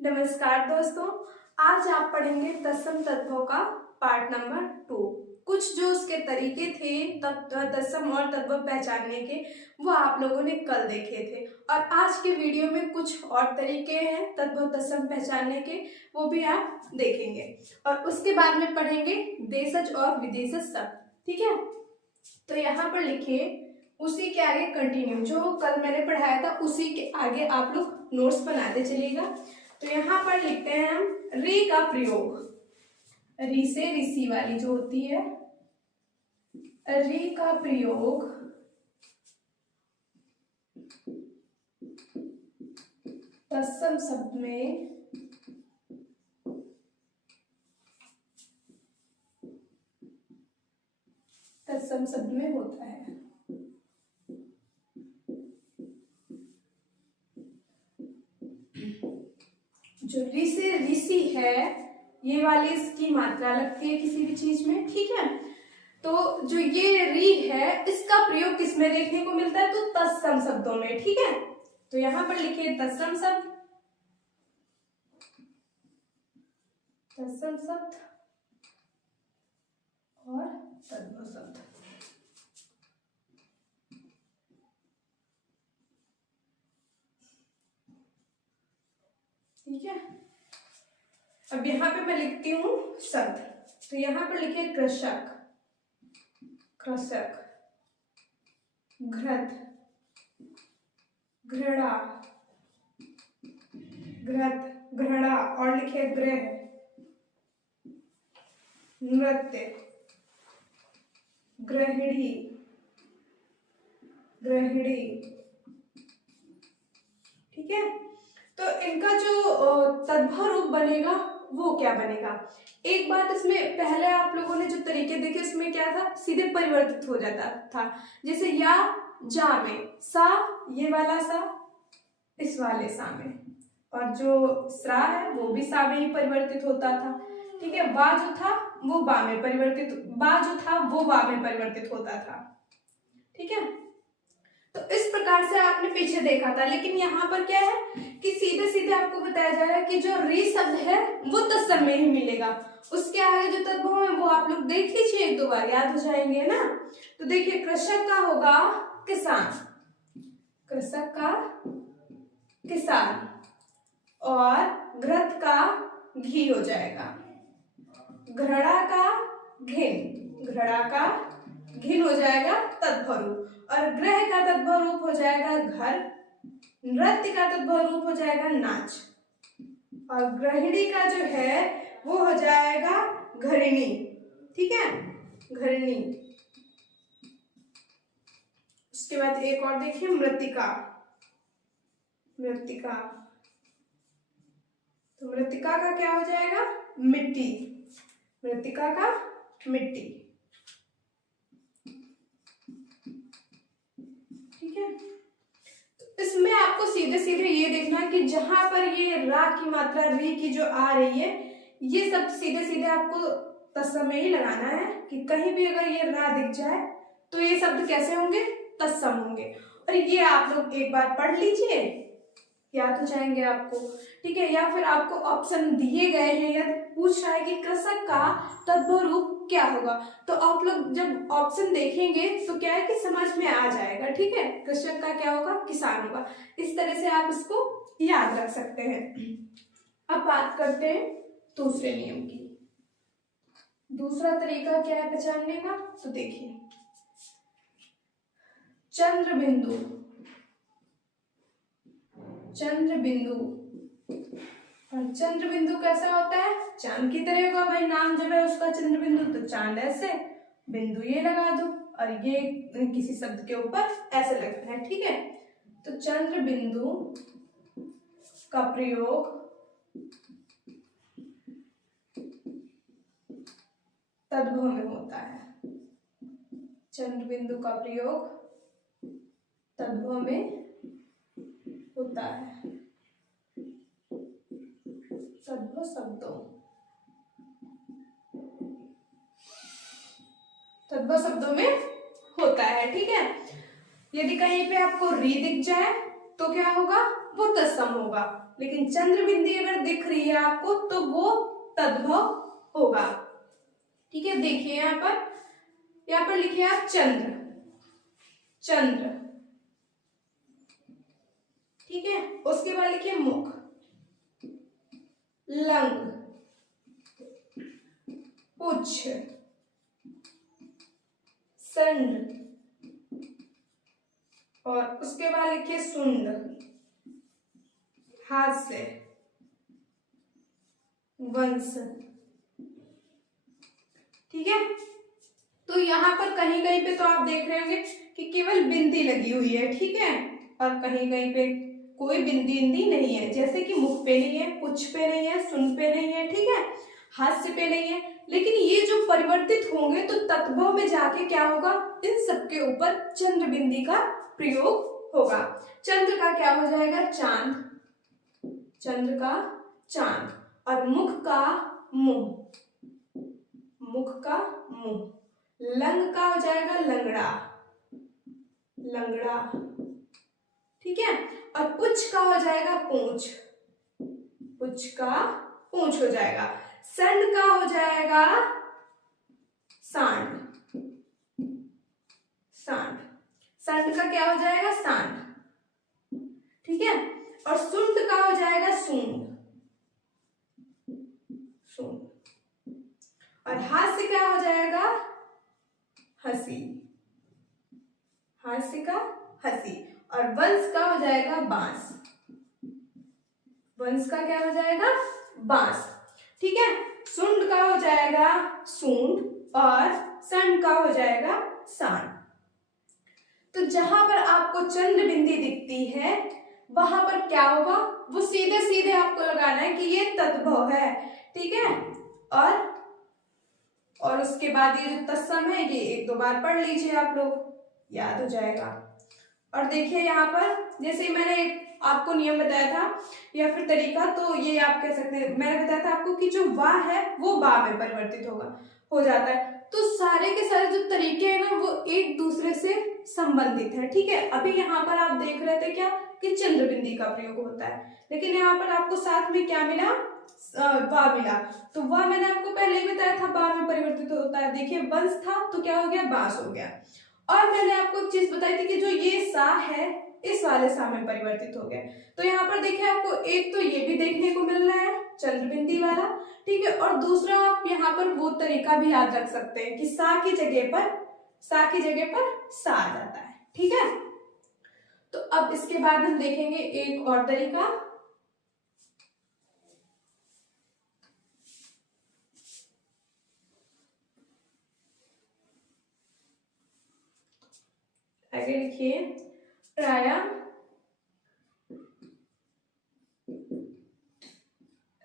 नमस्कार दोस्तों, आज आप पढ़ेंगे तत्सम तत्वों का पार्ट नंबर 2। कुछ जो उसके तरीके थे तत्सम और तत्व पहचानने के, वो आप लोगों ने कल देखे थे। और आज के वीडियो में कुछ और तरीके हैं तत्व तत्सम पहचानने के, वो भी आप देखेंगे। और उसके बाद में पढ़ेंगे देशज और विदेशज शब्द। ठीक है, तो यहाँ पर लिखिए उसी के आगे कंटिन्यू, जो कल मैंने पढ़ाया था उसी के आगे आप लोग नोट्स बनाते चलिएगा। तो यहाँ पर लिखते हैं हम री का प्रयोग। री से ऋषि वाली जो होती है, री का प्रयोग तत्सम शब्द में होता है। जो री से ऋषि है, ये वाली इसकी मात्रा लगती है किसी भी चीज में। ठीक है, तो जो ये री है, इसका प्रयोग किसमें देखने को मिलता है? तो तत्सम शब्दों में। ठीक है, तो यहां पर लिखिए तत्सम शब्द, तत्सम शब्द और तद्भव शब्द। ठीक है, अब यहाँ पे मैं लिखती हूँ शब्द। तो यहाँ पर लिखिए कृषक, कृषक, घृत, घृणा, घृत, घृणा, और लिखिए ग्रह, नृत्य, गृहिणी, गृहिणी। ठीक है, तो इनका जो तद्भव रूप बनेगा वो क्या बनेगा? एक बात इसमें, पहले आप लोगों ने जो तरीके देखे उसमें क्या था, सीधे परिवर्तित हो जाता था। जैसे या जा में सा, ये वाला सा इस वाले सा में, और जो स्रा है वो भी सा में ही परिवर्तित होता था। ठीक है, बा जो था वो बा में परिवर्तित, बा जो था वो बा में परिवर्तित होता था। ठीक है, तो इस प्रकार से आपने पीछे देखा था। लेकिन यहाँ पर क्या है कि सीधे सीधे आपको बताया जा रहा है कि जो री शब्द है वो तत्सम में ही मिलेगा। उसके आगे जो तद्भव है वो आप लोग देख लीजिए, एक दो बार याद हो जाएंगे ना। तो देखिए कृषक का होगा किसान, कृषक का किसान, और घृत का घी हो जाएगा, घृणा का घिन, घृणा का घिन हो जाएगा तद्भव रूप, और ग्रह का तद्भव रूप हो जाएगा घर, नृत्य का तद्भव रूप हो जाएगा नाच, और गृहिणी का जो है वो हो जाएगा घरिणी। ठीक है, घरिणी। उसके बाद एक और देखिए मृत्तिका, मृत्तिका, तो मृत्तिका का क्या हो जाएगा? मिट्टी, मृत्तिका का मिट्टी। ठीक है, इसमें आपको सीधे सीधे ये देखना है कि जहां पर ये रा की मात्रा री की जो आ रही है, ये सब सीधे सीधे आपको तत्सम में ही लगाना है। कि कहीं भी अगर ये रा दिख जाए तो ये शब्द कैसे होंगे? तत्सम होंगे। और ये आप लोग एक बार पढ़ लीजिए, याद हो जाएंगे आपको। ठीक है, या फिर आपको ऑप्शन दिए गए हैं या पूछ रहा है कि कृषक का तद्भव रूप क्या होगा, तो आप लोग जब ऑप्शन देखेंगे तो क्या है कि समझ में आ जाएगा। ठीक है, कृषक का क्या होगा? किसान होगा। इस तरह से आप इसको याद रख सकते हैं। अब बात करते हैं दूसरे नियम की। दूसरा तरीका क्या है पहचानने का? तो देखिए चंद्र बिंदु, चंद्र बिंदु, और चंद्र बिंदु कैसा होता है? चांद की तरह होगा भाई, नाम जब है उसका चंद्र बिंदु, तो चांद ऐसे, बिंदु ये लगा दो, और ये किसी शब्द के ऊपर ऐसे लगना है। ठीक है, तो चंद्र बिंदु का प्रयोग तद्भव में होता है, चंद्र बिंदु का प्रयोग तद्भव में होता है, तद्भव शब्दों, तद्भव शब्दों में होता है। ठीक है, यदि कहीं पे आपको री दिख जाए तो क्या होगा? वो तत्सम होगा। लेकिन चंद्र बिंदी अगर दिख रही है आपको तो वो तद्भव होगा। ठीक है, देखिए यहाँ पर लिखिए आप चंद्र, चंद्र। ठीक है, उसके बाद लिखिए मुख, लंग, पुच्छ, संड, और उसके बाद लिखिए सुंड, हास्य, वंश। ठीक है, तो यहाँ पर कहीं कहीं पे तो आप देख रहे होंगे कि केवल बिंदी लगी हुई है। ठीक है, और कहीं कहीं पे कोई बिंदी बिंदी नहीं है, जैसे कि मुख पे नहीं है, पुच्छ पे नहीं है, सुन पे नहीं है, ठीक है, हास्य पे नहीं है। लेकिन ये जो परिवर्तित होंगे तो तत्भव में जाके क्या होगा, इन सबके ऊपर चंद्र बिंदी का प्रयोग होगा। चंद्र का क्या हो जाएगा, चांद, चंद्र का चांद, और मुख का मुंह, मुख का मुंह, लंग का हो जाएगा लंगड़ा, लंगड़ा। ठीक है, और पुच्छ का हो जाएगा पूंछ, पुच्छ का पूंछ हो जाएगा। संड का हो जाएगा सांड, सांड, संड का क्या हो जाएगा, सांड। ठीक है, और सुंड का हो जाएगा सूंड, सूंड, और हास्य का हो जाएगा हंसी, हास्य का हंसी, और वंश का हो जाएगा बांस, वंश का क्या हो जाएगा, बांस। ठीक है, सुंड का हो जाएगा सूंड, और संड का हो जाएगा सांड। तो जहां पर आपको चंद्र बिंदी दिखती है वहां पर क्या होगा, वो सीधे सीधे आपको लगाना है कि ये तद्भव है। ठीक है, और उसके बाद ये जो तत्सम है ये एक दो बार पढ़ लीजिए, आप लोग याद हो जाएगा। और देखिए यहाँ पर जैसे मैंने आपको नियम बताया था या फिर तरीका, तो ये आप कह सकते हैं, मैंने बताया था आपको कि जो वा है वो बा में परिवर्तित हो जाता है। तो सारे के सारे जो तरीके हैं ना वो एक दूसरे से संबंधित है। ठीक है, अभी यहाँ पर आप देख रहे थे क्या कि चंद्र बिंदी का प्रयोग होता है, लेकिन यहाँ पर आपको साथ में क्या मिला, वा मिला। तो वा मैंने आपको पहले ही बताया था बा में परिवर्तित होता है। देखिए वंश था तो क्या हो गया, बांस हो गया। और मैंने आपको एक चीज बताई थी कि जो ये सा है इस वाले सा में परिवर्तित हो गया। तो यहाँ पर देखिए आपको एक तो ये भी देखने को मिल रहा है चंद्र बिंदी वाला। ठीक है, और दूसरा आप यहाँ पर वो तरीका भी याद रख सकते हैं कि सा की जगह पर सा आ जाता है। ठीक है, तो अब इसके बाद हम देखेंगे एक और तरीका। आगे लिखिए, प्राय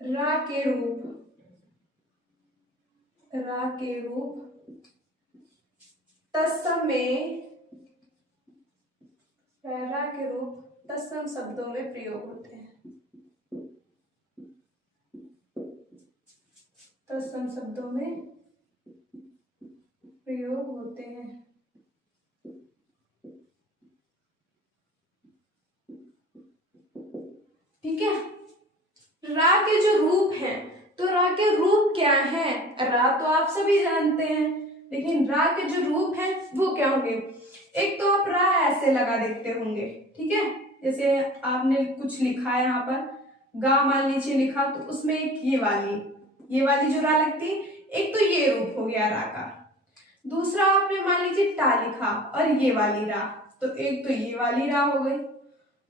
रा के रूप तत्सम में, रा के रूप तत्सम शब्दों में प्रयोग होते हैं, तत्सम शब्दों में प्रयोग होते हैं। ठीक है, रा के जो रूप हैं, तो रा के रूप क्या है, रा तो आप सभी जानते हैं, लेकिन रा के जो रूप हैं वो क्या होंगे। एक तो आप रा ऐसे लगा देखते होंगे। ठीक है, जैसे आपने कुछ लिखा है यहाँ पर गा मान लीजिए लिखा, तो उसमें एक ये वाली जो रा लगती, एक तो ये रूप हो गया रा का। दूसरा आपने मान लीजिए टा लिखा और ये वाली रा, तो एक तो ये वाली रा हो गई।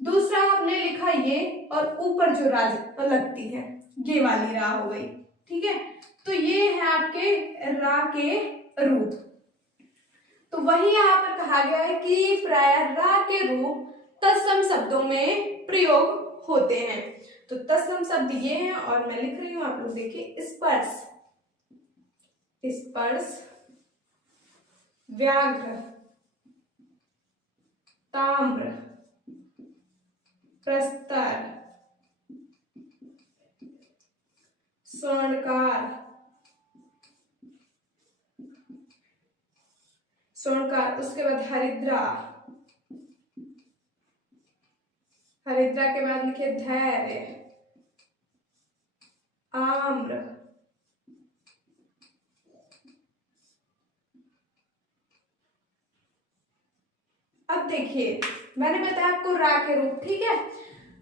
दूसरा आपने लिखा ये और ऊपर जो रा लगती है ये वाली रा हो गई। ठीक है, तो ये है आपके रा के रूप। तो वही यहाँ पर कहा गया है कि प्राय रा के रूप तत्सम शब्दों में प्रयोग होते हैं। तो तत्सम शब्द ये हैं और मैं लिख रही हूं, आप लोग देखिए, स्पर्श, स्पर्श, व्याघ्र, ताम्र, प्रस्तर, स्वर्णकार, उसके बाद हरिद्रा, हरिद्रा के बाद लिखिए धैर्य, आम्र। अब देखिए मैंने बताया आपको रा के रूप, ठीक है।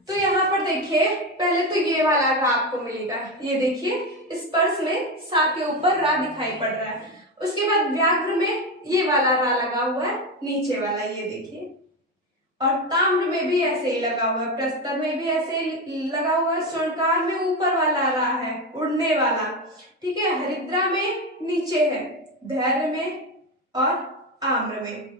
तो यहाँ पर देखिए पहले तो ये वाला रा आपको मिलेगा, ये देखिए स्पर्श में सा के ऊपर रा दिखाई पड़ रहा है। उसके बाद व्याघ्र में ये वाला रा लगा हुआ है, नीचे वाला ये देखिए। और ताम्र में भी ऐसे ही लगा हुआ है, प्रस्तर में भी ऐसे ही लगा हुआ है, स्वर्णकार में ऊपर वाला रा है, उड़ने वाला, ठीक है। हरिद्रा में नीचे है, धैर्य में और आम्र में।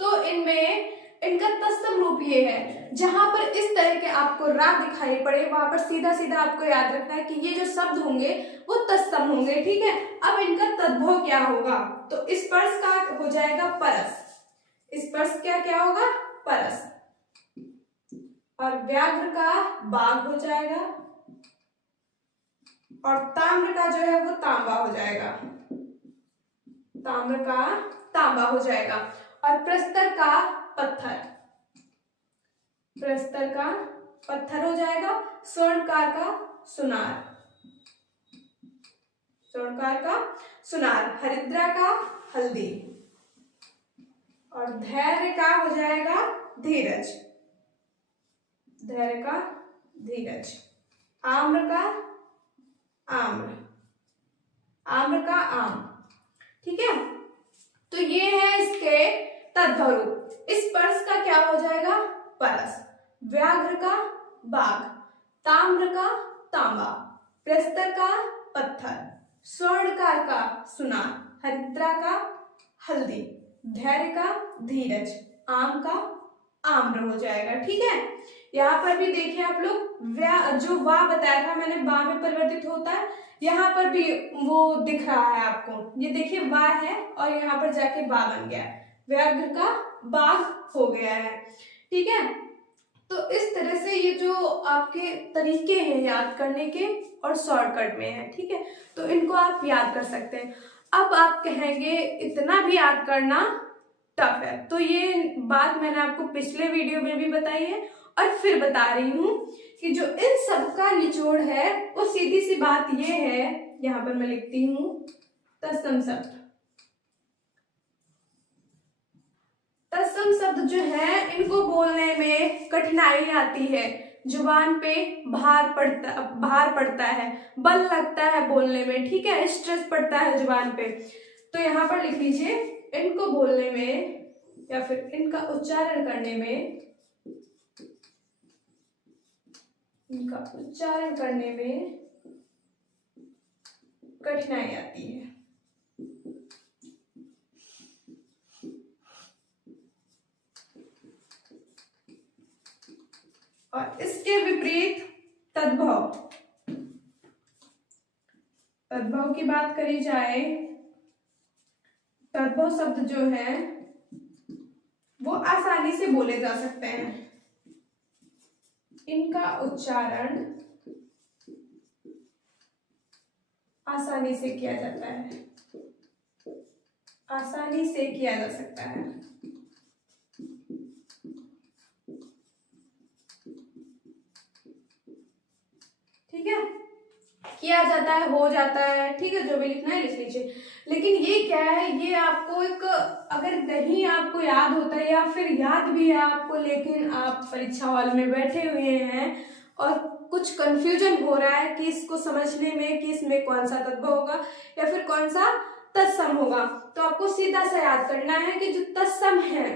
तो इनमें इनका तत्सम रूप ये है, जहां पर इस तरह के आपको रा दिखाई पड़े वहां पर सीधा सीधा आपको याद रखना है कि ये जो शब्द होंगे वो तत्सम होंगे, ठीक है। अब इनका तद्भव क्या होगा, तो स्पर्श का हो जाएगा परस, स्पर्श क्या क्या होगा, परस। और व्याघ्र का बाघ हो जाएगा, और ताम्र का जो है वो तांबा हो जाएगा, ताम्र का तांबा हो जाएगा। और प्रस्तर का पत्थर, प्रस्तर का पत्थर हो जाएगा। स्वर्णकार का सुनार, स्वर्णकार का सुनार। हरिद्रा का हल्दी, और धैर्य का हो जाएगा धीरज, धैर्य का धीरज। आम्र का आम्र, आम्र का आम, ठीक है। तो ये है इसके तद्भव रूप। स्पर्श का क्या हो जाएगा, परस। व्याघ्र का बाघ, ताम्र का तांबा, प्रस्तर का पत्थर, स्वर्णकार का सुनार, हरिद्रा का हल्दी, धैर्य का धीरज, आम का आम्र हो जाएगा, ठीक है। यहाँ पर भी देखिए आप लोग जो वा बताया था मैंने, बा में परिवर्तित होता है, यहाँ पर भी वो दिख रहा है आपको, ये देखिए वा है और यहाँ पर जाके बा बन गया, व्याघ्र का बाघ हो गया है, ठीक है। तो इस तरह से ये जो आपके तरीके हैं याद करने के और शॉर्टकट में है, ठीक है। तो इनको आप याद कर सकते हैं। अब आप कहेंगे इतना भी याद करना टफ है, तो ये बात मैंने आपको पिछले वीडियो में भी बताई है और फिर बता रही हूँ कि जो इन सब का निचोड़ है वो सीधी सी बात ये है, यहाँ पर मैं लिखती हूँ तत्सम शब्द। तत्सम शब्द जो है इनको बोलने में कठिनाई आती है, जुबान पे भार पड़ता है, बल लगता है बोलने में, ठीक है, स्ट्रेस पड़ता है जुबान पे। तो यहाँ पर लिख लीजिए, इनको बोलने में या फिर इनका उच्चारण करने में, इनका उच्चारण करने में कठिनाई आती है। और इसके विपरीत तद्भव, तद्भव की बात करी जाए, तद्भव शब्द जो है वो आसानी से बोले जा सकते हैं, इनका उच्चारण आसानी से किया जाता है, आसानी से किया जा सकता है, ठीक है, किया जाता है, हो जाता है, ठीक है, जो भी लिखना है लिख लीजिए। लेकिन ये क्या है, ये आपको एक, अगर नहीं आपको याद होता है या फिर याद भी है आपको लेकिन आप परीक्षा हॉल में बैठे हुए हैं और कुछ कंफ्यूजन हो रहा है कि इसको समझने में कि इसमें कौन सा तद्भव होगा या फिर कौन सा तत्सम होगा, तो आपको सीधा सा याद करना है कि जो तत्सम है,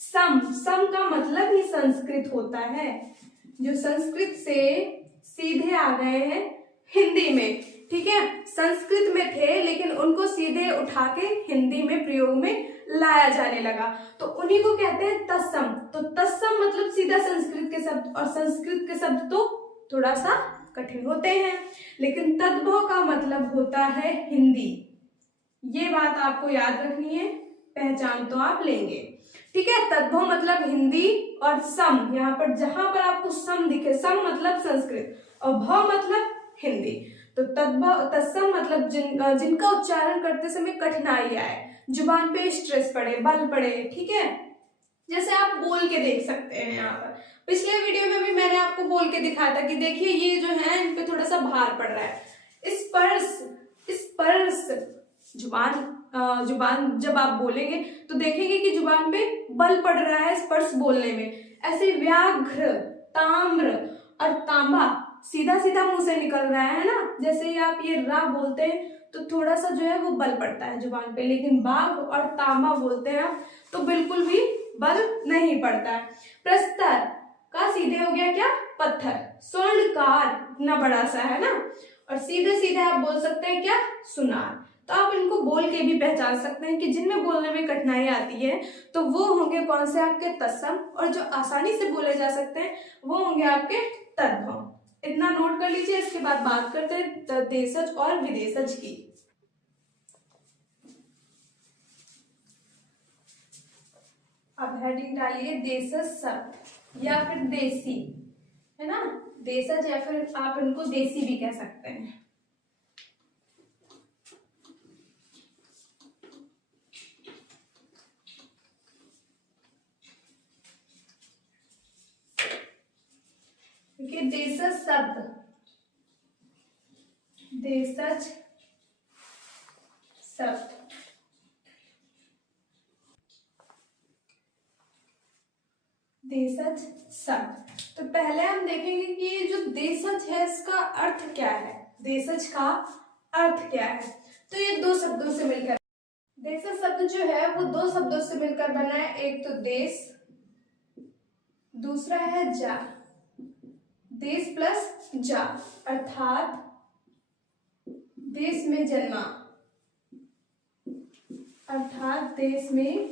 सम, सम का मतलब ही संस्कृत होता है, जो संस्कृत से सीधे आ गए हैं हिंदी में, ठीक है। संस्कृत में थे लेकिन उनको सीधे उठा के हिंदी में प्रयोग में लाया जाने लगा, तो उन्हीं को कहते हैं तत्सम। तो तत्सम मतलब सीधा संस्कृत के शब्द, और संस्कृत के शब्द तो थोड़ा सा कठिन होते हैं, लेकिन तद्भव का मतलब होता है हिंदी। ये बात आपको याद रखनी है, पहचान तो आप लेंगे, ठीक है। तद्भव मतलब हिंदी, और सम, यहाँ पर जहां पर आपको सम दिखे, सम मतलब संस्कृत और भव मतलब हिंदी, तो तद्भव तत्सम मतलब जिनका उच्चारण करते समय कठिनाई आए, जुबान पे स्ट्रेस पड़े, बल पड़े, ठीक है, जैसे आप बोल के देख सकते हैं यहाँ पर। पिछले वीडियो में भी मैंने आपको बोल के दिखाया था कि देखिए ये जो है इन पे थोड़ा सा भार पड़ रहा है। स्पर्श जुबान जब आप बोलेंगे तो देखेंगे कि जुबान पे बल पड़ रहा है स्पर्श बोलने में। ऐसे व्याघ्र, ताम्र और तांबा सीधा सीधा मुंह से निकल रहा है ना। जैसे ही आप ये रा बोलते हैं तो थोड़ा सा जो है वो बल पड़ता है जुबान पे, लेकिन बाघ और तांबा बोलते हैं आप तो बिल्कुल भी बल नहीं पड़ता है। प्रस्तर का सीधे हो गया क्या, पत्थर। स्वर्णकार इतना बड़ा सा है ना, और सीधे सीधे आप बोल सकते हैं क्या, सुनार। तो आप इनको बोल के भी पहचान सकते हैं कि जिनमें बोलने में कठिनाई आती है तो वो होंगे कौन से, आपके तत्सम, और जो आसानी से बोले जा सकते हैं वो होंगे आपके तद्भव। इतना नोट कर लीजिए। इसके बाद बात करते हैं देशज और विदेशज की। अब हेडिंग डालिए देशज शब्द या फिर देसी, है ना, देशज या फिर आप इनको देसी भी कह सकते हैं। देखिए देशज शब्द, देशज शब्द, देशज शब्द। तो पहले हम देखेंगे कि ये जो देशज है इसका अर्थ क्या है। देशज का अर्थ क्या है, तो ये दो शब्दों से मिलकर, देशज शब्द जो है वो दो शब्दों से मिलकर बना है। एक तो देश, दूसरा है जा। देश प्लस जा अर्थात देश में जन्मा, अर्थात देश में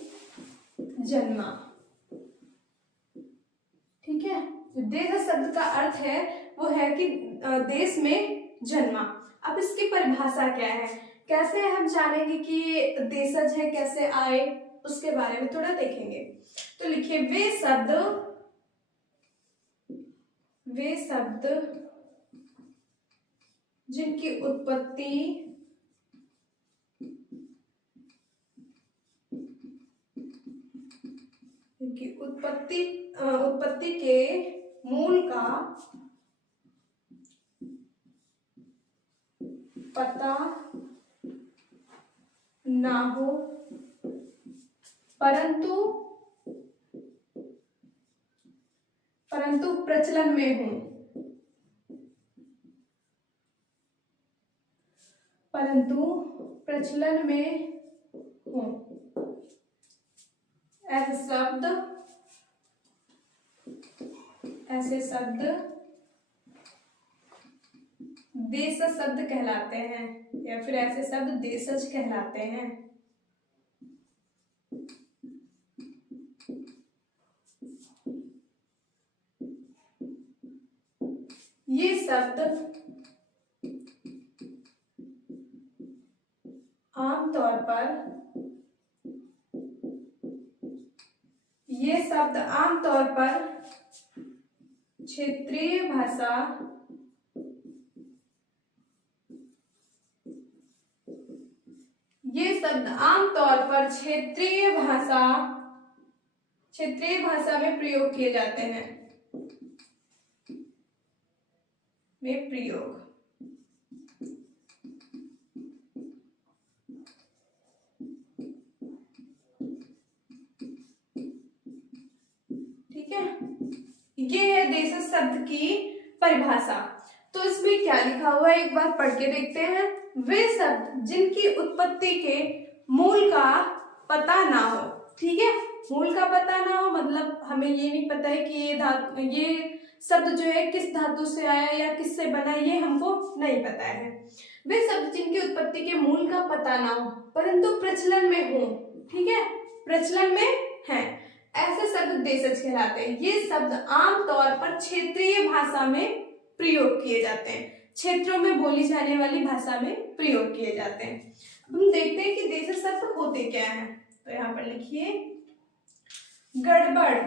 जन्मा। ठीक है, जो देश शब्द का अर्थ है वो है कि देश में जन्मा। अब इसकी परिभाषा क्या है, कैसे हम जानेंगे कि देशज है, कैसे आए, उसके बारे में थोड़ा देखेंगे। तो लिखिए वे शब्द जिनकी उत्पत्ति के मूल का पता ना हो परंतु प्रचलन में हो, परंतु प्रचलन में हो, ऐसे शब्द देशज शब्द कहलाते हैं, या फिर ऐसे शब्द देशज कहलाते हैं। ये शब्द आमतौर पर क्षेत्रीय भाषा में प्रयोग किए जाते हैं, में प्रयोग। ठीक है, ये है देशज शब्द की परिभाषा। तो इसमें क्या लिखा हुआ है एक बार पढ़ के देखते हैं। वे शब्द जिनकी उत्पत्ति के मूल का पता ना हो। ठीक है, मूल का पता ना हो मतलब हमें ये नहीं पता है कि ये शब्द जो है किस धातु से आया या किससे बना, ये हमको नहीं पता है। वे शब्द जिनकी उत्पत्ति के मूल का पता ना हो परंतु प्रचलन में हो, ठीक है, प्रचलन में है, ऐसे शब्द देशज कहलाते हैं। ये शब्द आमतौर पर क्षेत्रीय भाषा में प्रयोग किए जाते हैं, क्षेत्रों में बोली जाने वाली भाषा में प्रयोग किए जाते हैं। अब हम देखते हैं कि देशज शब्द होते क्या हैं। तो यहाँ पर लिखिए गड़बड़,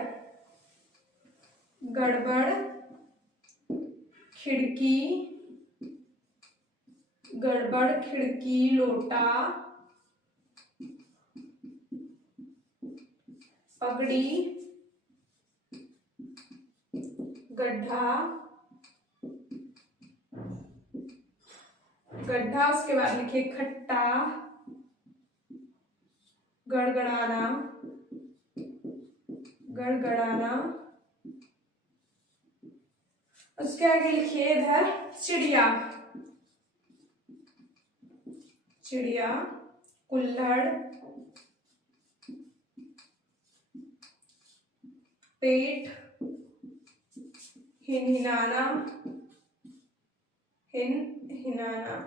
गड़बड़, खिड़की, गड़बड़ खिड़की, लोटा, पगड़ी, गड्ढा, गड्ढा, उसके बाद लिखिए खट्टा, गड़गड़ाना, गड़गड़ाना, उसके आगे लिखिए इधर चिड़िया, चिड़िया, कुल्हड़, पेट, हिनहिनाना, हिनहिनाना,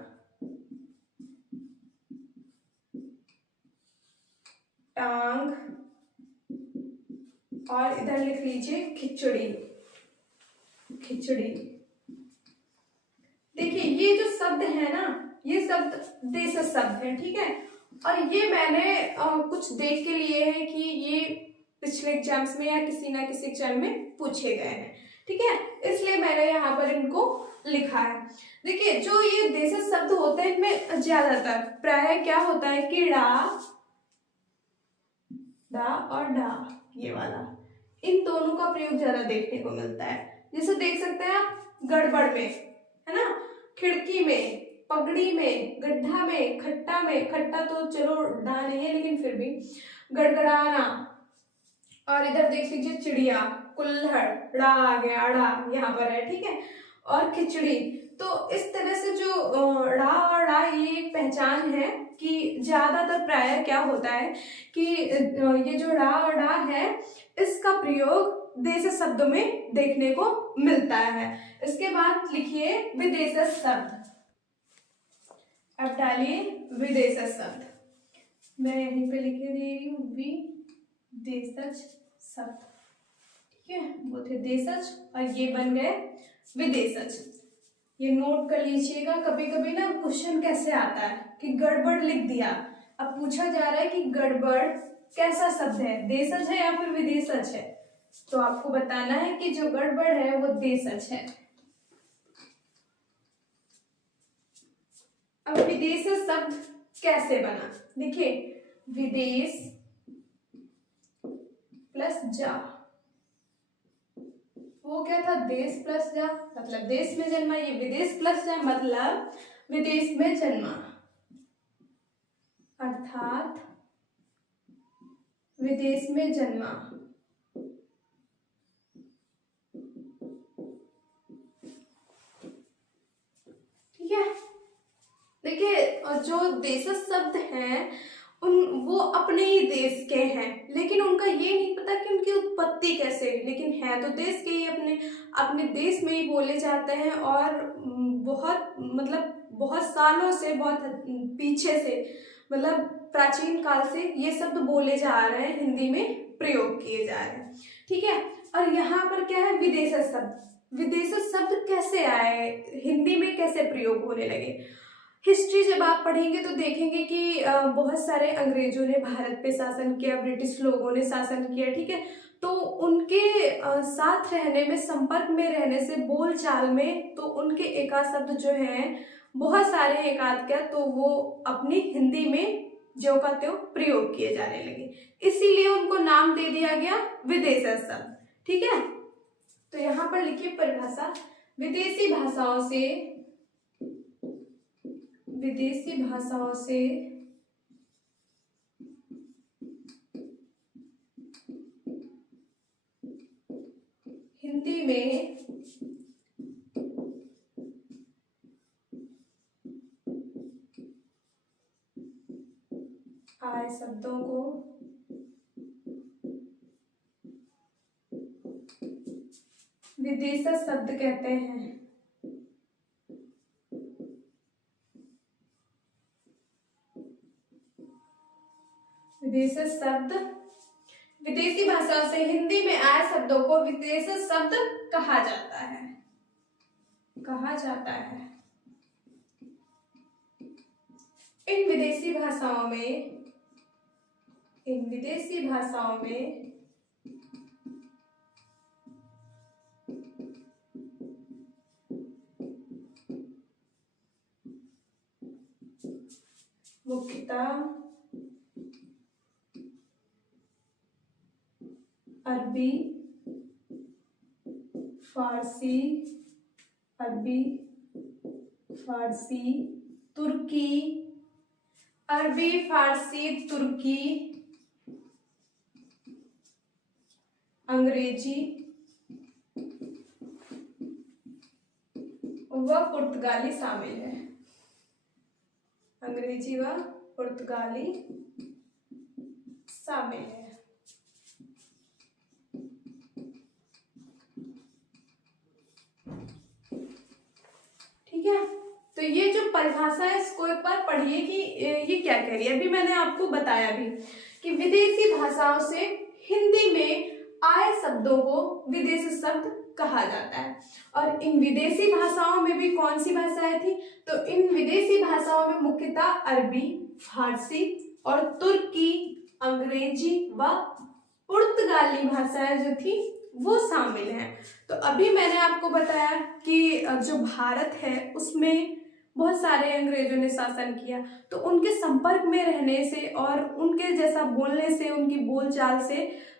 टांग, और इधर लिख लीजिए खिचड़ी, खिचड़ी। देखिए ये जो शब्द है ना, ये शब्द देशज शब्द है, ठीक है। और ये मैंने कुछ देख के लिए है कि ये पिछले एग्जाम्स में या किसी ना किसी एग्जाम में पूछे गए हैं, ठीक है, इसलिए मैंने यहाँ पर इनको लिखा है। देखिए जो ये देशज शब्द होते हैं इनमें ज्यादातर प्राय क्या होता है कि डा और डा, ये वाला, इन दोनों का प्रयोग ज्यादा देखने को मिलता है। जैसे देख सकते हैं आप गड़बड़ में, है ना, खिड़की में, पगड़ी में, गड्ढा में, खट्टा में, खट्टा तो चलो डा नहीं है लेकिन फिर भी, गड़गड़ाना, और इधर देख लीजिए चिड़िया, कुल्हड़, ड़ा आ गया, अड़ा यहाँ पर है, ठीक है, और खिचड़ी। तो इस तरह से जो ड़ा और ड़ा ये एक पहचान है कि ज्यादातर प्राय क्या होता है कि ये जो ड़ा और डा है इसका प्रयोग देशज शब्दों में देखने को मिलता है। इसके बाद लिखिए विदेशज शब्द। अब डालिए विदेशज शब्द, मैं यहीं पे लिखे दे रही हूँ विदेशज शब्द, ठीक है, वो थे देशज और ये बन गए विदेशज। ये नोट कर लीजिएगा, कभी कभी ना क्वेश्चन कैसे आता है कि गड़बड़ लिख दिया, अब पूछा जा रहा है कि गड़बड़ कैसा शब्द है, देशज है या फिर विदेशज है, तो आपको बताना है कि जो गड़बड़ है वो देशज है। अब विदेशज शब्द कैसे बना, देखिए विदेश प्लस जा, वो क्या था, देश प्लस जा, मतलब देश में जन्मा, ये विदेश प्लस जा मतलब विदेश में जन्मा, अर्थात विदेश में जन्मा। ठीक है, देखिए जो देशज शब्द हैं वो अपने ही देश के हैं, लेकिन उनका ये नहीं पता कि उनकी उत्पत्ति कैसे, लेकिन है तो देश के ही, अपने अपने देश में ही बोले जाते हैं। और बहुत मतलब बहुत सालों से, बहुत पीछे से, मतलब प्राचीन काल से ये शब्द बोले जा रहे हैं, हिंदी में प्रयोग किए जा रहे हैं, ठीक है। और यहाँ पर क्या है, विदेशज शब्द, विदेशज शब्द कैसे आए, हिंदी में कैसे प्रयोग होने लगे। हिस्ट्री जब आप पढ़ेंगे तो देखेंगे कि बहुत सारे अंग्रेजों ने भारत पे शासन किया, ब्रिटिश लोगों ने शासन किया, ठीक है, तो उनके साथ रहने में, संपर्क में रहने से, बोल चाल में, तो उनके एकाध शब्द जो हैं, बहुत सारे एकाध क्या, तो वो अपनी हिंदी में जो का त्यों प्रयोग किए जाने लगे, इसीलिए उनको नाम दे दिया गया विदेशज शब्द, ठीक है। तो यहाँ पर लिखिए परिभाषा, विदेशी भाषाओं से, विदेशी भाषाओं से हिंदी में आए शब्दों को विदेशज शब्द कहते हैं। विदेशज शब्द, विदेशी भाषा से हिंदी में आए शब्दों को विदेशज शब्द कहा जाता है, कहा जाता है। इन विदेशी भाषाओं में, इन विदेशी भाषाओं में मुख्यतः अरबी फारसी, अरबी फारसी तुर्की, अरबी फारसी तुर्की अंग्रेजी व पुर्तगाली शामिल है। अंग्रेजी व पुर्तगाली शामिल है। ठीक है, तो ये जो परिभाषा है इसको एक बार पढ़िए कि ये क्या कह रही है। अभी मैंने आपको बताया भी कि विदेशी भाषाओं से हिंदी में आए शब्दों को विदेशी शब्द कहा जाता है। और इन विदेशी भाषाओं में भी कौन सी भाषाएं थी, तो इन विदेशी भाषाओं में मुख्यतः अरबी, फारसी और तुर्की, अंग्रेजी व पुर्तगाली भाषाएं जो थी वो शामिल हैं। तो अभी मैंने आपको बताया कि जो भारत है उसमें बहुत सारे अंग्रेजों ने शासन किया, तो उनके संपर्क में रहने से और उनके जैसा बोलने से, उनकी बोलचाल से,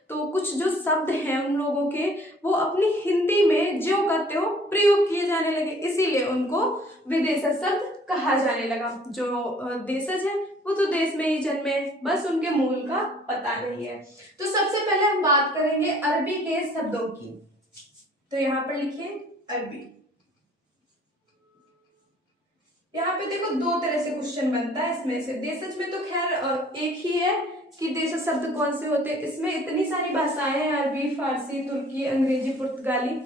तो कुछ जो शब्द हैं उन लोगों के वो अपनी हिंदी में ज्यों का त्यों प्रयोग किए जाने लगे, इसीलिए उनको विदेशी शब्द कहा जाने लगा। जो देशज है वो तो देश में ही जन्मे, बस उनके मूल का पता नहीं है। तो सबसे पहले हम बात करेंगे अरबी के शब्दों की। तो यहाँ पर लिखिए अरबी। यहाँ पे देखो दो तरह से क्वेश्चन बनता है इसमें से। देशज में तो खैर एक ही है कि देशज शब्द कौन से होते हैं। इसमें इतनी सारी भाषाएं हैं, अरबी, फारसी, तुर्की, अंग्रेजी, पुर्तगाली।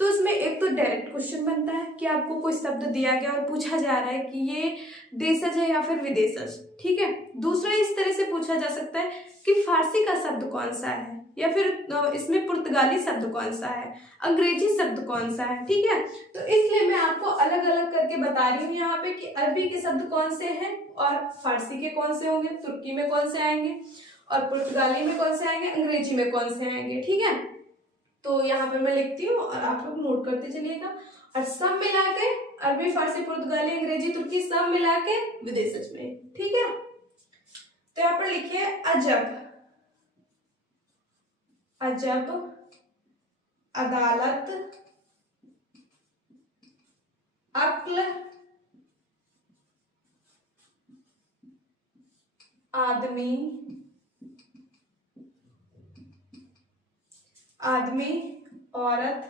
तो इसमें एक तो डायरेक्ट क्वेश्चन बनता है कि आपको कोई शब्द दिया गया और पूछा जा रहा है कि ये देशज है या फिर विदेशज। ठीक है। दूसरा इस तरह से पूछा जा सकता है कि फारसी का शब्द कौन सा है, या फिर इसमें पुर्तगाली शब्द कौन सा है, अंग्रेजी शब्द कौन सा है। ठीक है, तो इसलिए मैं आपको अलग अलग करके बता रही हूँ यहाँ पे कि अरबी के शब्द कौन से हैं और फारसी के कौन से होंगे, तुर्की में कौन से आएंगे और पुर्तगाली में कौन से आएंगे, अंग्रेजी में कौन से आएंगे। ठीक है, तो यहाँ पे मैं लिखती हूँ और आप लोग नोट करते चलिएगा। और सब मिला के अरबी, फारसी, पुर्तगाली, अंग्रेजी, तुर्की सब मिला के विदेशज में। ठीक है, तो यहाँ पर लिखिए अजब। अजब, अदालत, अक्ल, आदमी, आदमी, औरत,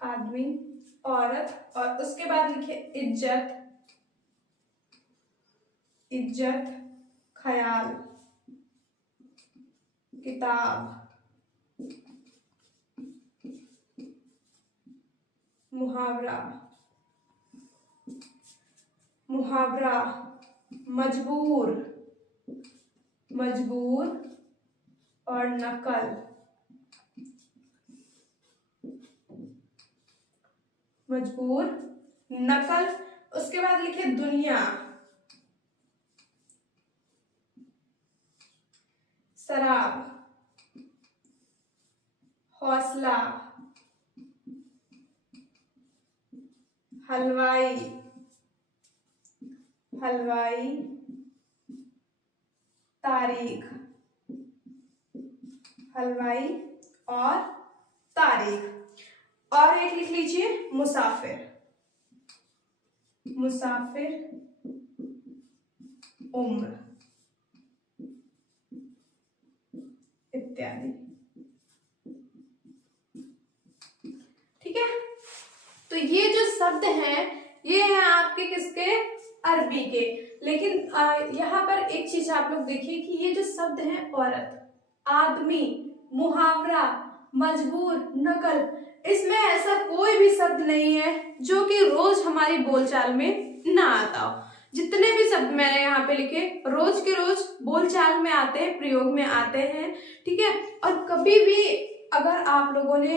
आदमी, औरत, और उसके बाद लिखिए इज्जत, इज्जत, ख्याल, किताब, मुहावरा, मुहावरा, मजबूर, मजबूर और नकल, मजबूर, नकल। उसके बाद लिखिए दुनिया, शराब, हौसला, हलवाई, हलवाई, तारीख, हलवाई और तारीख। और एक लिख लीजिए मुसाफिर, मुसाफिर, उम्र इत्यादि। ठीक है, तो ये जो शब्द हैं ये हैं आपके किसके, अरबी के। लेकिन यहाँ पर एक चीज आप लोग देखिए कि ये जो शब्द हैं औरत, आदमी, मुहावरा, मजबूर, नकल, इसमें ऐसा कोई भी शब्द नहीं है जो कि रोज हमारी बोलचाल में ना आता हो। जितने भी शब्द मैंने यहाँ पे लिखे रोज के रोज बोलचाल में आते हैं, प्रयोग में आते हैं। ठीक है, और कभी भी अगर आप लोगों ने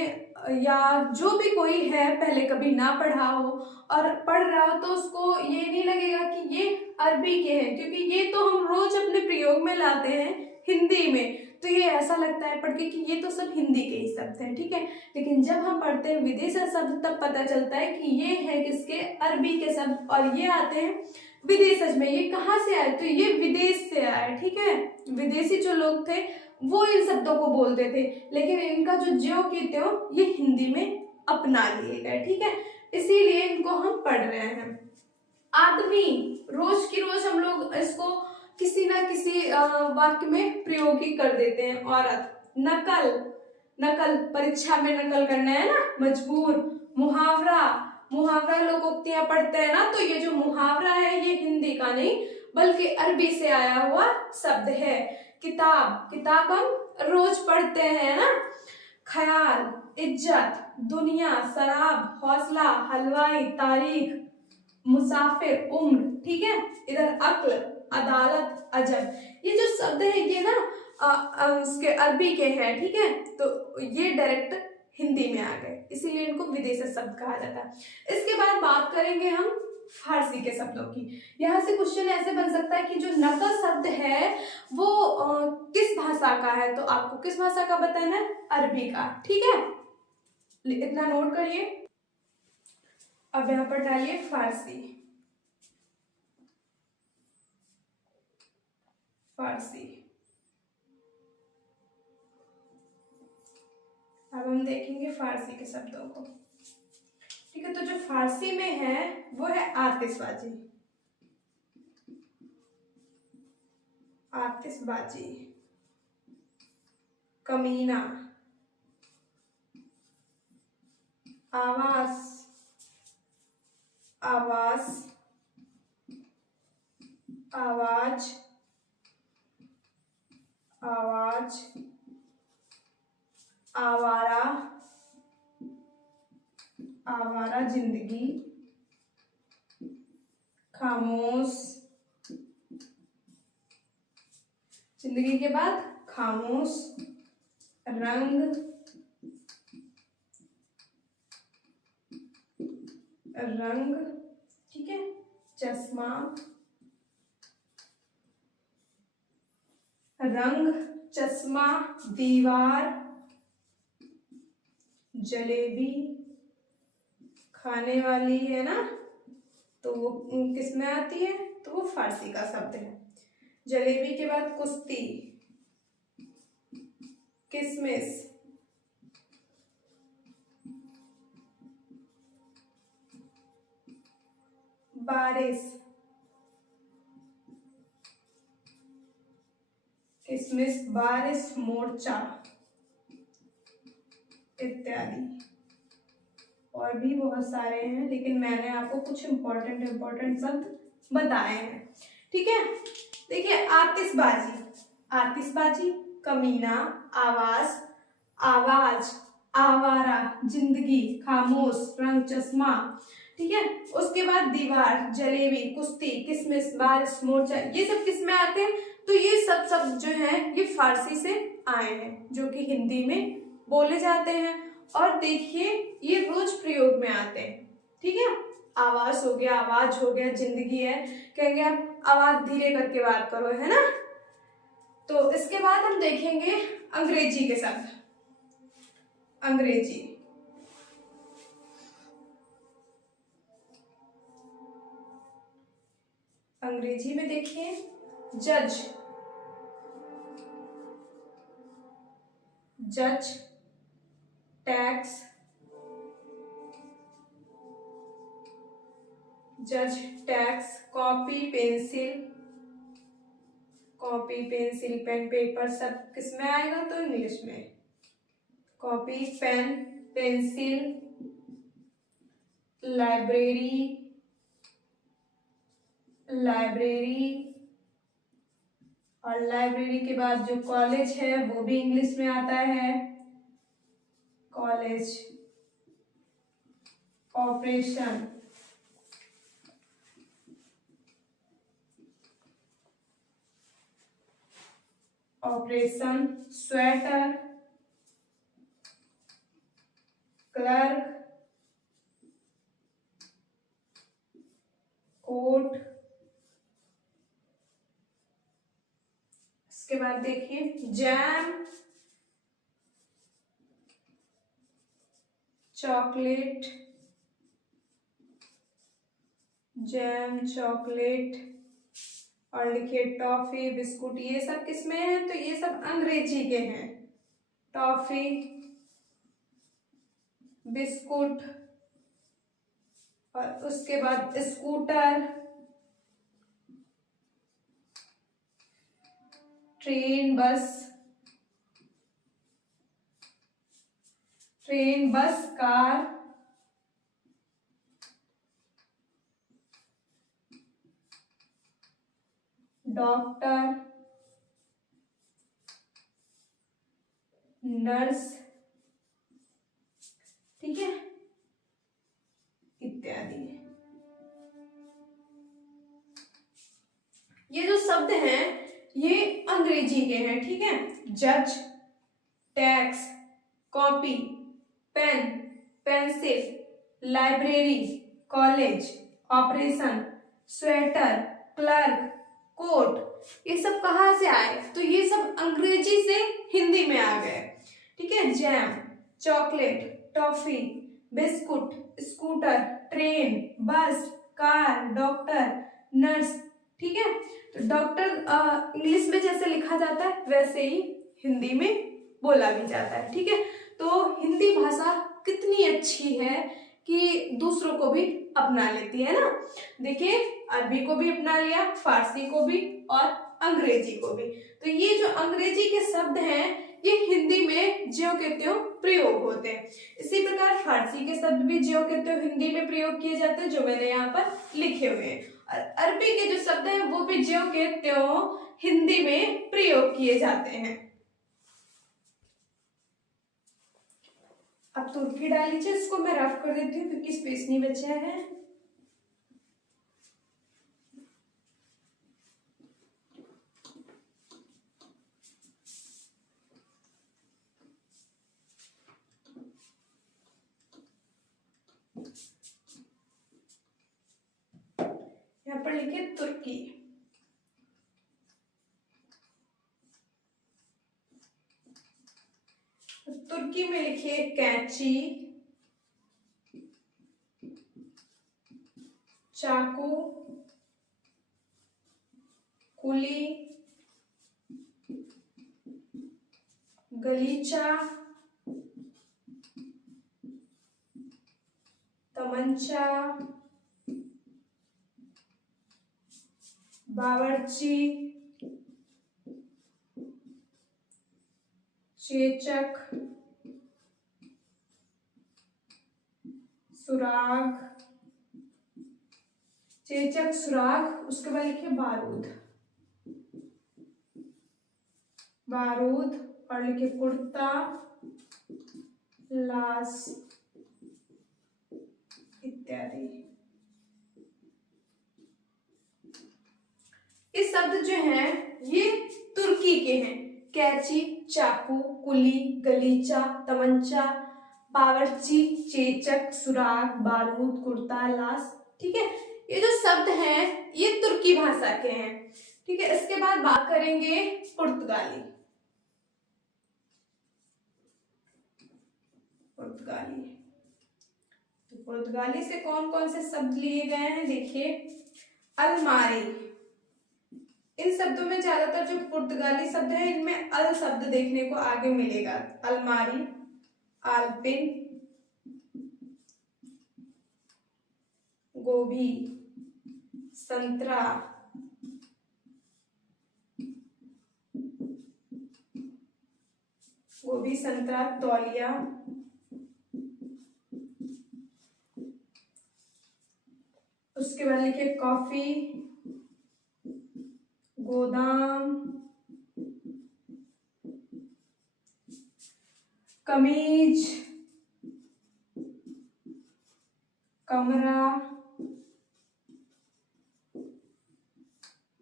या जो भी कोई है पहले कभी ना पढ़ा हो और पढ़ रहा हो तो उसको ये नहीं लगेगा कि ये अरबी के हैं, क्योंकि ये तो हम रोज अपने प्रयोग में लाते हैं हिंदी में, तो ये ऐसा लगता है पढ़ के कि ये तो सब हिंदी के ही शब्द हैं। ठीक है, लेकिन जब हम पढ़ते हैं विदेशी शब्द तब पता चलता है कि ये है किसके, अरबी के शब्द, और ये आते हैं विदेशज में। ये कहाँ से आए, तो ये विदेश से आए। है, ठीक है। विदेशी जो लोग थे वो इन शब्दों को बोलते थे, लेकिन इनका जो ज्यों की त्यों ये हिंदी में अपना लिए गए, ठीक है। इसीलिए इनको हम पढ़ रहे हैं। आदमी, रोज की रोज हम लोग इसको किसी ना किसी वाक्य में प्रयोग ही कर देते हैं। औरत, नकल, नकल परीक्षा में नकल करना है ना, मजबूर। मुहावरा, मुहावरा लोग उक्तियां पढ़ते हैं ना, तो ये जो मुहावरा है ये हिंदी का नहीं बल्कि अरबी से आया हुआ शब्द है। किताब, किताब हम रोज पढ़ते हैं ना। ख्याल, इज्जत, दुनिया, शराब, हौसला, हलवाई, तारीख, मुसाफिर, उम्र, ठीक है। इधर अक्ल, अदालत, अजब, ये जो शब्द है ये ना उसके अरबी के हैं, ठीक है। तो ये डायरेक्ट हिंदी में आ गए, इसीलिए इनको विदेशी शब्द कहा जाता है। इसके बाद बात करेंगे हम फारसी के शब्दों की। यहाँ से क्वेश्चन ऐसे बन सकता है कि जो नकल शब्द है वो किस भाषा का है, तो आपको किस भाषा का बताना है, अरबी का, ठीक है। इतना नोट करिए। अब यहाँ पर डालिए फारसी, फारसी। अब हम देखेंगे फारसी के शब्दों को, ठीक है। तो जो फारसी में है वो है आतिशबाजी, आतिशबाजी, कमीना, आवाज, आवाज, आवाज, आवाज, आवारा, आवारा जिंदगी, खामोश, जिंदगी के बाद खामोश, रंग, रंग, ठीक है। चश्मा, रंग, चश्मा, दीवार, जलेबी, खाने वाली है ना, तो वो किस में आती है, तो वो फारसी का शब्द है। जलेबी के बाद कुश्ती, किशमिश, बारिश, किशमिश, बारिश, मोर्चा इत्यादि। और भी बहुत सारे हैं, लेकिन मैंने आपको कुछ इम्पोर्टेंट शब्द बताए हैं, ठीक है। देखिए, आतिशबाजी, आतिशबाजी, कमीना, आवाज, आवाज, आवारा, जिंदगी, खामोश, रंग, चश्मा, ठीक है। उसके बाद दीवार, जलेबी, कुश्ती, किशमिश, बारिश, मोर्चा, ये सब किस में आते हैं, तो ये सब शब्द जो हैं ये फारसी से आए हैं, जो कि हिंदी में बोले जाते हैं। और देखिए ये रोज प्रयोग में आते हैं, ठीक है। आवाज हो गया, आवाज हो गया, जिंदगी है, कहेंगे आप आवाज धीरे करके बात करो, है ना। तो इसके बाद हम देखेंगे अंग्रेजी के शब्द। अंग्रेजी, अंग्रेजी में देखिए जज, जज, टैक्स, जज, tax, copy, pencil, copy, pencil, pen, paper, सब किस में आएगा, तो इंग्लिश में। Copy, pen, pencil, library, library, और लाइब्रेरी के बाद जो कॉलेज है वो भी इंग्लिश में आता है, college. Operation, operation, sweater, clerk, coat. इसके बाद देखिए जैम, चॉकलेट, जैम, चॉकलेट, और लिखिए टॉफी, बिस्कुट, ये सब किसमें है? तो ये सब अंग्रेजी के हैं। टॉफी, बिस्कुट, और उसके बाद स्कूटर, ट्रेन, बस, कार, डॉक्टर, नर्स, ठीक है, इत्यादि। ये जो शब्द हैं ये अंग्रेजी के हैं, ठीक है। जज, tax, copy, pen, pencil, library, college, operation, sweater, clerk, coat, ये सब कहाँ से आए? तो ये सब अंग्रेजी से हिंदी में आ गए, ठीक है। Jam, chocolate, toffee, biscuit, scooter, train, बस, कार, डॉक्टर, नर्स, ठीक है। तो डॉक्टर इंग्लिश में जैसे लिखा जाता है वैसे ही हिंदी में बोला भी जाता है, ठीक है। तो हिंदी भाषा कितनी अच्छी है कि दूसरों को भी अपना लेती है ना। देखिए अरबी को भी अपना लिया, फारसी को भी और अंग्रेजी को भी। तो ये जो अंग्रेजी के शब्द हैं ये हिंदी में ज्यों के त्यों प्रयोग होते हैं। इसी प्रकार फारसी के शब्द भी ज्यों के त्यों हिंदी में प्रयोग किए जाते हैं, जो मैंने यहाँ पर लिखे हुए हैं। और अरबी के जो शब्द हैं वो भी ज्यों के त्यों हिंदी में प्रयोग किए जाते हैं। अब तुर्की डाल लीजिए, इसको मैं रफ कर देती हूँ क्योंकि स्पेस नहीं बचा है। यहाँ पर लिखिए तुर्की। तुर्की में लिखिए कैंची, चाकू, कुली, गलीचा, तमंचा, बावर्ची, चेचक, सुराग, चेचक, सुराग, उसके बाद लिखिए बारूद, बारूद, और लिखिए कुर्ता, लाश, इत्यादि। ये शब्द जो हैं ये तुर्की के हैं। कैंची, चाकू, कुली, गलीचा, तमंचा, बावर्ची, चेचक, सुराग, बारूद, कुर्ता, लाश, ठीक है। ये जो शब्द हैं ये तुर्की भाषा के हैं, ठीक है। इसके बाद बात करेंगे पुर्तगाली। तो पुर्तगाली से कौन कौन से शब्द लिए गए हैं? देखिए अलमारी, इन शब्दों में ज्यादातर जो पुर्तगाली शब्द है इनमें अल शब्द देखने को आगे मिलेगा। अलमारी, आलपिन, गोभी, संतरा, गोभी, संतरा, तौलिया, उसके बाद लिखिए कॉफी, गोदाम, कमीज, कमरा,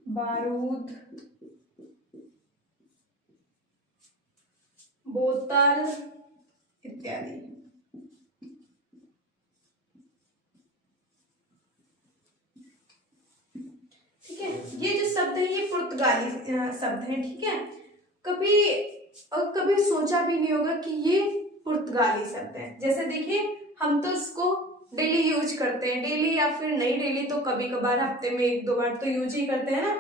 बारूद, बोतल, इत्यादि। ठीक है, ये जो शब्द है ये पुर्तगाली शब्द है, ठीक है। कभी सोचा भी नहीं होगा कि ये पुर्तगाली शब्द है। जैसे देखिए हम तो इसको डेली यूज करते हैं, डेली या फिर नहीं डेली तो कभी कभार हफ्ते में 1-2 बार तो यूज ही करते हैं ना।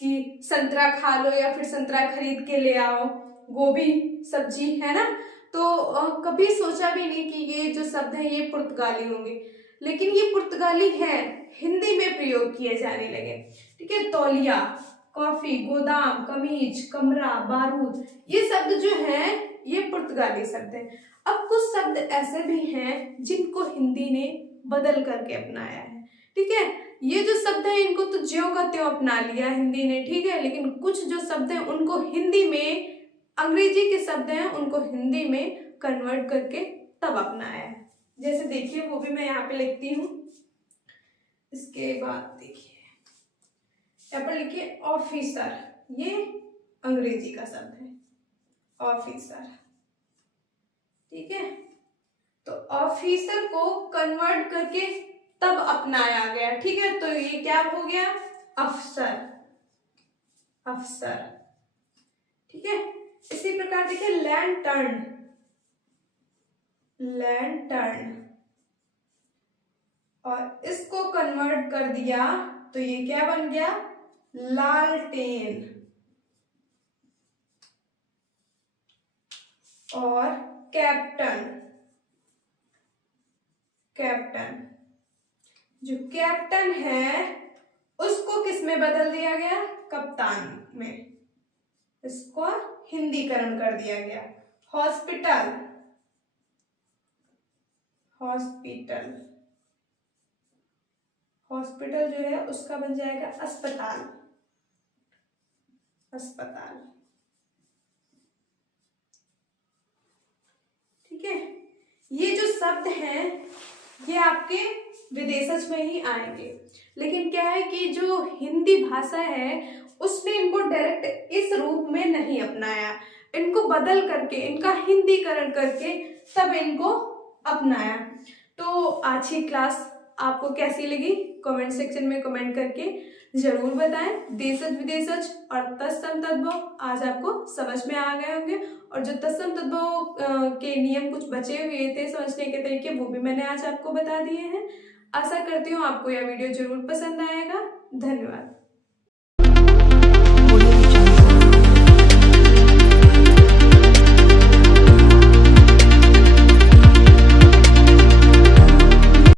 कि संतरा खा लो या फिर संतरा खरीद के ले आओ, गोभी सब्जी, है ना। तो कभी सोचा भी नहीं कि ये जो शब्द हैं ये पुर्तगाली होंगे, लेकिन ये पुर्तगाली है, हिंदी में प्रयोग किए जाने लगे। ठीक है, तौलिया, कॉफी, गोदाम, कमीज, कमरा, बारूद, ये शब्द जो हैं ये पुर्तगाली शब्द हैं। अब कुछ शब्द ऐसे भी हैं जिनको हिंदी ने बदल करके अपनाया है। ठीक है, ये जो शब्द हैं इनको तो ज्यों का त्यों अपना लिया हिंदी ने, ठीक है, लेकिन कुछ जो शब्द हैं उनको हिंदी में, अंग्रेजी के शब्द हैं उनको हिंदी में कन्वर्ट करके तब अपनाया है। जैसे देखिए वो भी मैं यहाँ पे लिखती हूँ। इसके बाद देखिए यहाँ पर लिखिए ऑफिसर, ये अंग्रेजी का शब्द है, ऑफिसर। ठीक है, तो ऑफिसर को कन्वर्ट करके तब अपनाया गया। ठीक है, तो ये क्या हो गया, अफसर, अफसर। ठीक है, इसी प्रकार देखिए लैंटर्न, लैंटर्न, और इसको कन्वर्ट कर दिया तो ये क्या बन गया, लालटेन। और कैप्टन, कैप्टन, जो कैप्टन है उसको किस में बदल दिया गया, कप्तान में, इसको हिंदीकरण कर दिया गया। हॉस्पिटल, हॉस्पिटल, हॉस्पिटल जो है उसका बन जाएगा अस्पताल, अस्पताल। ठीक है, ये जो शब्द हैं ये आपके विदेशज में ही आएंगे, लेकिन क्या है कि जो हिंदी भाषा है उसने इनको डायरेक्ट इस रूप में नहीं अपनाया, इनको बदल करके, इनका हिंदीकरण करके तब इनको अपनाया। तो आज की क्लास आपको कैसी लगी कमेंट सेक्शन में कमेंट करके जरूर बताएं। देशज विदेशज और तत्सम तद्भव आज आपको समझ में आ गए होंगे, और जो तत्सम तद्भव के नियम कुछ बचे हुए थे समझने के तरीके, वो भी मैंने आज आपको बता दिए हैं। आशा करती हूँ आपको यह वीडियो जरूर पसंद आएगा। धन्यवाद।